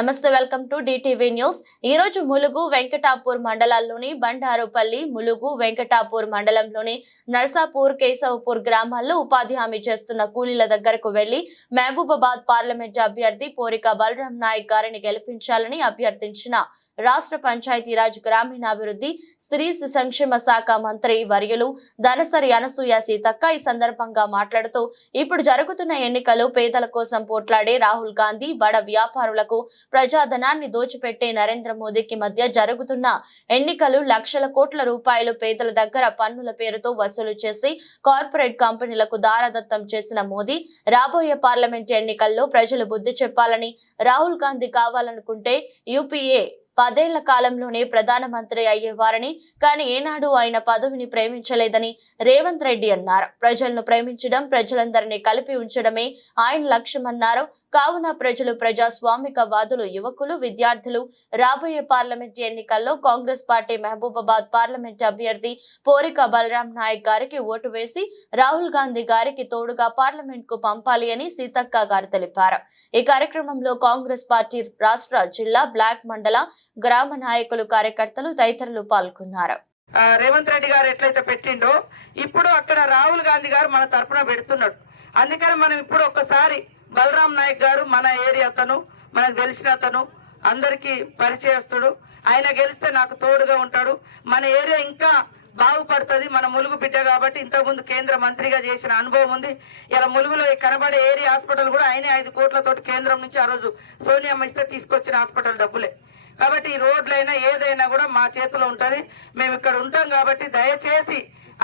నమస్తే welcome to DTV news. ఈ రోజు ములుగు వెంకటాపూర్ మండలాల్లోని బండారుపల్లి ములుగు వెంకటాపూర్ మండలంలోని నర్సాపూర్ కేశవపూర్ గ్రామాల్లో ఉపాధి హామీ చేస్తున్న కూలీల దగ్గరకు వెళ్ళి మహబూబాబాద్ పార్లమెంట్ అభ్యర్థి పోరిక బలరాం నాయక్ గారిని గెలిపించాలని అభ్యర్థించిన రాష్ట్ర పంచాయతీరాజ్ గ్రామీణాభివృద్ధి స్త్రీ సంక్షేమ శాఖ మంత్రి వర్యులు ధనసరి అనసూయ సీతక్క ఈ సందర్భంగా మాట్లాడుతూ ఇప్పుడు జరుగుతున్న ఎన్నికలు పేదల కోసం పోట్లాడే రాహుల్ గాంధీ బడ వ్యాపారులకు ప్రజాధనాన్ని దోచిపెట్టే నరేంద్ర మోదీకి మధ్య జరుగుతున్న ఎన్నికలు లక్షల కోట్ల రూపాయలు పేదల దగ్గర పన్నుల పేరుతో వసూలు చేసి కార్పొరేట్ కంపెనీలకు దారాదత్తం చేసిన మోదీ రాబోయే పార్లమెంట్ ఎన్నికల్లో ప్రజలు బుద్ధి చెప్పాలని రాహుల్ గాంధీ కావాలనుకుంటే యూపీఏ పదేళ్ళ కాలంలోనే ప్రధానమంత్రి అయ్యేవారని కానీ ఏనాడు ఆయన పదవిని ప్రేమించలేదని రేవంత్ రెడ్డి అన్నారు. ప్రజలను ప్రేమించడం ప్రజలందరినీ కలిపి ఉంచడమే ఆయన లక్ష్యమన్నారు. కావున ప్రజలు ప్రజాస్వామిక వాదులు యువకులు విద్యార్థులు రాబోయే పార్లమెంట్ ఎన్నికల్లో కాంగ్రెస్ పార్టీ మహబూబాబాద్ పార్లమెంట్ అభ్యర్థి పోరిక బలరాం నాయక్ గారికి ఓటు వేసి రాహుల్ గాంధీ గారికి తోడుగా పార్లమెంట్కు పంపాలి అని సీతక్క గారు తెలిపారు. ఈ కార్యక్రమంలో కాంగ్రెస్ పార్టీ రాష్ట్ర జిల్లా బ్లాక్ మండల గ్రామ నాయకులు కార్యకర్తలు తదితరులు పాల్గొన్నారు. రేవంత్ రెడ్డి గారు ఎట్లయితే పెట్టిండో ఇప్పుడు అక్కడ రాహుల్ గాంధీ గారు మన తరపున పెడుతున్నాడు. అందుకని మనం ఇప్పుడు ఒక్కసారి బలరాం నాయక్ గారు మన ఏరియా అతను మనకు తెలిసిన అతను అందరికీ పరిచయస్తుడు. ఆయన గెలిస్తే నాకు తోడుగా ఉంటాడు. మన ఏరియా ఇంకా బాగుపడుతుంది మన ములుగు బిడ్డ కాబట్టి ఇంతకుముందు కేంద్ర మంత్రిగా చేసిన అనుభవం ఉంది. ఇలా ములుగులో కనబడే ఏరియా హాస్పిటల్ కూడా ఆయనే ఐదు కోట్లతోటి కేంద్రం నుంచి ఆ రోజు సోనియా ఇస్తే తీసుకొచ్చిన హాస్పిటల్ డబ్బులే. కాబట్టి ఈ రోడ్లైనా ఏదైనా కూడా మా చేతిలో ఉంటుంది. మేము ఇక్కడ ఉంటాం కాబట్టి దయచేసి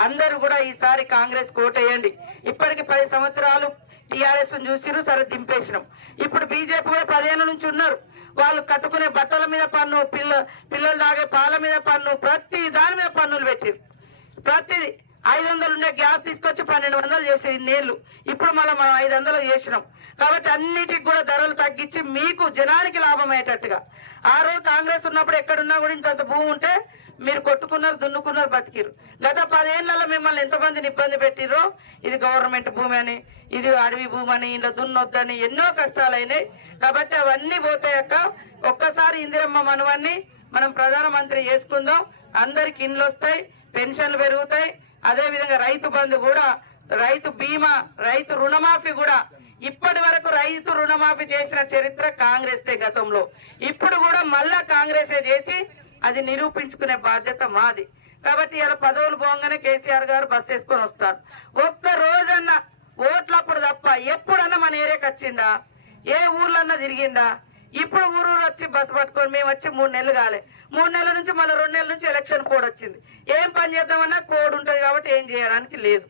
అందరూ కూడా ఈసారి కాంగ్రెస్ కోటేయండి. ఇప్పటికి పది సంవత్సరాలు టీఆర్ఎస్ చూసిరు సరే దింపేసినాం. ఇప్పుడు బీజేపీ కూడా పదిహేను నుంచి ఉన్నారు. వాళ్ళు కట్టుకునే బట్టల మీద పన్ను పిల్ల పిల్లలు తాగే పాల మీద పన్ను ప్రతి దాని మీద పన్నులు పెట్టిరు. ప్రతిది ఐదు వందలు ఉండే గ్యాస్ పన్నెండు వందలు చేసే నీళ్ళు ఇప్పుడు మళ్ళీ మనం ఐదు వందలు చేసినాం. కాబట్టి అన్నిటికి కూడా ధరలు తగ్గించి మీకు జనానికి లాభం అయ్యేటట్టుగా. ఆ రోజు కాంగ్రెస్ ఉన్నప్పుడు ఎక్కడున్నా కూడా ఇంత భూమి ఉంటే మీరు కొట్టుకున్నారు దున్నుకున్నారు బతికిరు. గత పదేళ్ళలో మిమ్మల్ని ఎంతమందిని ఇబ్బంది పెట్టిరో ఇది గవర్నమెంట్ భూమి అని ఇది అడవి భూమి అని ఇలా దున్నొద్దని ఎన్నో కష్టాలు అయినాయి కాబట్టి అవన్నీ పోతాయక్క. ఒక్కసారి ఇందిరమ్మ మనవన్ని మనం ప్రధానమంత్రి చేసుకుందాం. అందరికి ఇండ్లు వస్తాయి పెన్షన్లు పెరుగుతాయి. అదేవిధంగా రైతు బంధు కూడా రైతు బీమా రైతు రుణమాఫీ కూడా ఇప్పటి వరకు రైతు రుణమాఫీ చేసిన చరిత్ర కాంగ్రెస్ గతంలో. ఇప్పుడు కూడా మళ్ళా కాంగ్రెసే చేసి అది నిరూపించుకునే బాధ్యత మాది. కాబట్టి ఇలా పదవులు పోగానే కేసీఆర్ గారు బస్ వేసుకొని వస్తారు. ఒక్క రోజన్నా ఓట్లప్పుడు తప్ప ఎప్పుడన్నా మన ఏరియాకి వచ్చిందా? ఏ ఊర్లన్నా తిరిగిందా? ఇప్పుడు ఊరు ఊరు వచ్చి బస్సు పట్టుకొని మేము వచ్చి మూడు నెలలు కాలే. మూడు నెలల నుంచి మళ్ళీ రెండు నెలల నుంచి ఎలక్షన్ కోడ్ వచ్చింది ఏం పని చేద్దామన్నా కోడ్ ఉంటుంది కాబట్టి ఏం చేయడానికి లేదు.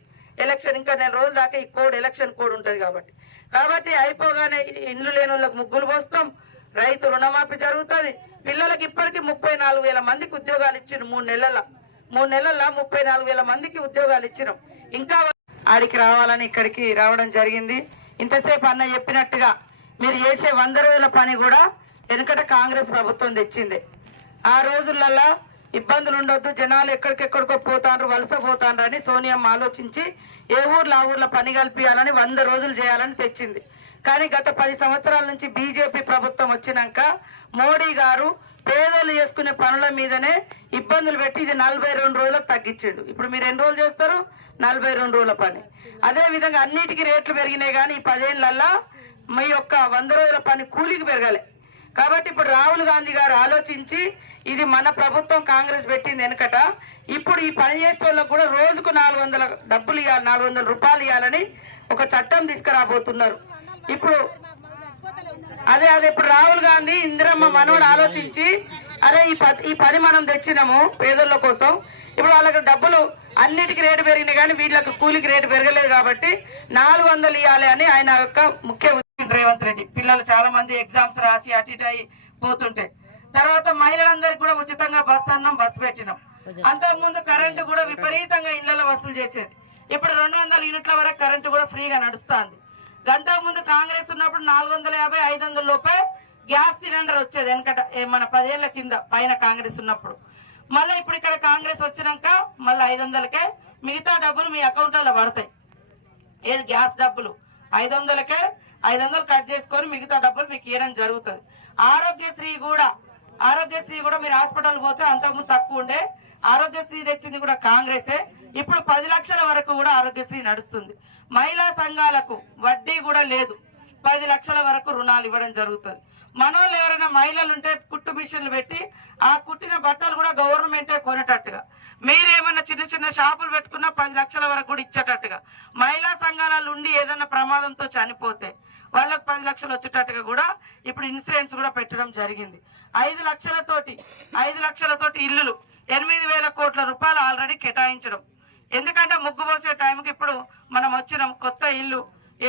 ఎలక్షన్ ఇంకా నెల రోజుల దాకా ఈ కోడ్ ఎలక్షన్ కోడ్ ఉంటుంది కాబట్టి. కాబట్టి అయిపోగానే ఇండ్లు లేని వాళ్ళకి ముగ్గులు పోస్తాం. రైతు రుణమాఫీ జరుగుతుంది. పిల్లలకి ఇప్పటికీ ముప్పై నాలుగు వేల మందికి ఉద్యోగాలు ఇచ్చిన మూడు నెలల. మూడు నెలల ముప్పై నాలుగు వేల మందికి ఉద్యోగాలు ఇచ్చినాం ఇంకా ఆడికి రావాలని ఇక్కడికి రావడం జరిగింది. ఇంతసేపు అన్న చెప్పినట్టుగా మీరు చేసే వంద రోజుల పని కూడా వెనుకట కాంగ్రెస్ ప్రభుత్వం తెచ్చింది. ఆ రోజులలో ఇబ్బందులు ఉండొద్దు జనాలు ఎక్కడికెక్కడికో పోతాండ్రు వలస పోతాండ్రు అని సోనియమ్మ ఆలోచించి ఏ ఊర్లో ఆ ఊర్లో పని కల్పించాలని వంద రోజులు చేయాలని తెచ్చింది. కానీ గత పది సంవత్సరాల నుంచి బీజేపీ ప్రభుత్వం వచ్చినాక మోడీ గారు పేదలు చేసుకునే పనుల మీదనే ఇబ్బందులు పెట్టి ఇది నలభై రెండు రోజులకు తగ్గించిండు. ఇప్పుడు మీరు ఎన్ని రోజులు చేస్తారు? నలభై రెండు రోజుల పని. అదే విధంగా అన్నిటికీ రేట్లు పెరిగినాయి కానీ ఈ పదేళ్ళల్లా మీ యొక్క వంద రోజుల పని కూలికి పెరగలే. కాబట్టి ఇప్పుడు రాహుల్ గాంధీ గారు ఆలోచించి ఇది మన ప్రభుత్వం కాంగ్రెస్ పెట్టింది వెనకట. ఇప్పుడు ఈ పని చేసే వాళ్ళకు కూడా రోజుకు నాలుగు వందల డబ్బులు ఇవ్వాలి నాలుగు వందల రూపాయలు ఇవ్వాలని ఒక చట్టం తీసుకురాబోతున్నారు. ఇప్పుడు అదే అదే ఇప్పుడు రాహుల్ గాంధీ ఇందిరమ్మ మనోడు ఆలోచించి అరే ఈ ప- ఈ పని మనం తెచ్చినాము పేదల కోసం. ఇప్పుడు వాళ్ళకి డబ్బులు అన్నిటికీ రేటు పెరిగినాయి కానీ వీళ్ళకి కూలికి రేటు పెరగలేదు కాబట్టి నాలుగు వందలు ఇవ్వాలి అని ఆయన యొక్క ముఖ్య ఉద్యోగం రేవంత్ రెడ్డి. పిల్లలు చాలా మంది ఎగ్జామ్స్ రాసి అటు ఇటు పోతుంటే. తర్వాత మహిళలందరికీ కూడా ఉచితంగా బస్ అన్నం బస్ పెట్టినాం. అంతకు ముందు కరెంటు కూడా విపరీతంగా ఇళ్ళలో వసూలు చేసేది. ఇప్పుడు రెండు వందల యూనిట్ల వరకు కరెంటు కూడా ఫ్రీగా నడుస్తుంది. ముందు కాంగ్రెస్ ఉన్నప్పుడు నాలుగు వందల యాభై ఐదు వందల లోపే గ్యాస్ సిలిండర్ వచ్చేది వెనకట మన పదేళ్ళ కింద పైన కాంగ్రెస్ ఉన్నప్పుడు. మళ్ళీ ఇప్పుడు ఇక్కడ కాంగ్రెస్ వచ్చినాక మళ్ళీ ఐదు వందలకే మిగతా డబ్బులు మీ అకౌంట్లలో పడతాయి. ఏది గ్యాస్ డబ్బులు? ఐదు వందలకే ఐదు వందలు కట్ చేసుకొని మిగతా డబ్బులు మీకు ఇవ్వడం జరుగుతుంది. ఆరోగ్యశ్రీ కూడా ఆరోగ్యశ్రీ కూడా మీరు హాస్పిటల్ పోతే అంతకుముందు తక్కువ ఉండే. ఆరోగ్యశ్రీ తెచ్చింది కూడా కాంగ్రెసే. ఇప్పుడు పది లక్షల వరకు కూడా ఆరోగ్యశ్రీ నడుస్తుంది. మహిళా సంఘాలకు వడ్డీ కూడా లేదు. పది లక్షల వరకు రుణాలు ఇవ్వడం జరుగుతుంది. మనోళ్ళు ఎవరైనా మహిళలు ఉంటే కుట్టు మిషన్లు పెట్టి ఆ కుట్టిన బట్టలు కూడా గవర్నమెంటే కొనేటట్టుగా. మీరేమన్నా చిన్న చిన్న షాపులు పెట్టుకున్నా పది లక్షల వరకు కూడా ఇచ్చేటట్టుగా. మహిళా సంఘాలలో ఉండి ఏదైనా ప్రమాదంతో చనిపోతే వాళ్ళకి పది లక్షలు వచ్చేటట్టుగా కూడా ఇప్పుడు ఇన్సూరెన్స్ కూడా పెట్టడం జరిగింది. ఐదు లక్షలతోటి ఐదు లక్షలతోటి ఇల్లులు ఎనిమిది వేల కోట్ల రూపాయలు ఆల్రెడీ కేటాయించడం. ఎందుకంటే ముగ్గు పోసే టైంకి ఇప్పుడు మనం వచ్చిన కొత్త ఇల్లు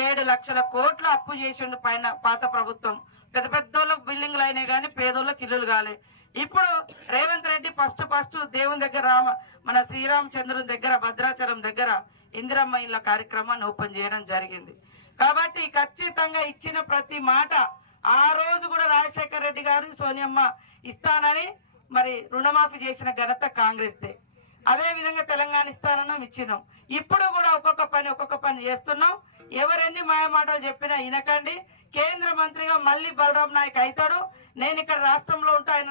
ఏడు లక్షల కోట్ల అప్పు చేసిండు పైన పాత ప్రభుత్వం. పెద్ద పెద్దోళ్ళకి బిల్డింగ్లు అయినాయి కానీ పేదోళ్ళకి ఇల్లులు కాలే. ఇప్పుడు రేవంత్ రెడ్డి ఫస్ట్ ఫస్ట్ దేవుని దగ్గర రామ మన శ్రీరామచంద్రుని దగ్గర భద్రాచలం దగ్గర ఇందిరమ్మ ఇళ్ళ కార్యక్రమాన్ని ఓపెన్ చేయడం జరిగింది. కాబట్టి ఖచ్చితంగా ఇచ్చిన ప్రతి మాట ఆ రోజు కూడా రాజశేఖర రెడ్డి గారు సోనియమ్మ ఇస్తానని మరి రుణమాఫీ చేసిన ఘనత కాంగ్రెస్దే. అదే విధంగా తెలంగాణ ఇస్తానన్నాం ఇచ్చినాం. ఇప్పుడు కూడా ఒక్కొక్క పని ఒక్కొక్క పని చేస్తున్నాం. ఎవరెన్ని మాయమాటలు చెప్పినా వినకండి. కేంద్ర మంత్రిగా మళ్ళీ బలరాం నాయక్ అవుతాడు నేను ఇక్కడ రాష్ట్రంలో ఉంటా ఆయన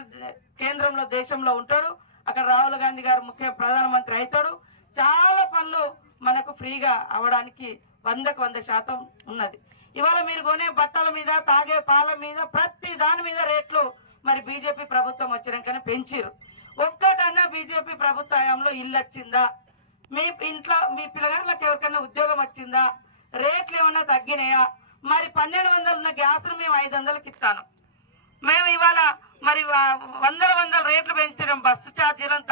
కేంద్రంలో దేశంలో ఉంటాడు. అక్కడ రాహుల్ గాంధీ గారు ముఖ్య ప్రధానమంత్రి అవుతాడు చాలా పనులు మనకు ఫ్రీగా అవడానికి వందకు వంద శాతం ఉన్నది. ఇవాళ మీరు కొనే బట్టల మీద తాగే పాల మీద ప్రతి దాని మీద రేట్లు మరి బీజేపీ ప్రభుత్వం వచ్చినాకనే పెంచారు ఒక్కటన్నా బీజేపీ ప్రభుత్వ హయాంలో ఇల్లు వచ్చిందా? మీ ఇంట్లో మీ పిల్లగాళ్ళకి ఎవరికైనా ఉద్యోగం వచ్చిందా? రేట్లు ఏమన్నా తగ్గినాయా? మరి పన్నెండు వందలు ఉన్న గ్యాస్ను మేము ఐదు వందలకి ఇస్తాను. మేము ఇవాళ మరి వందల వందల రేట్లు పెంచుతున్నాం బస్సు ఛార్జీలను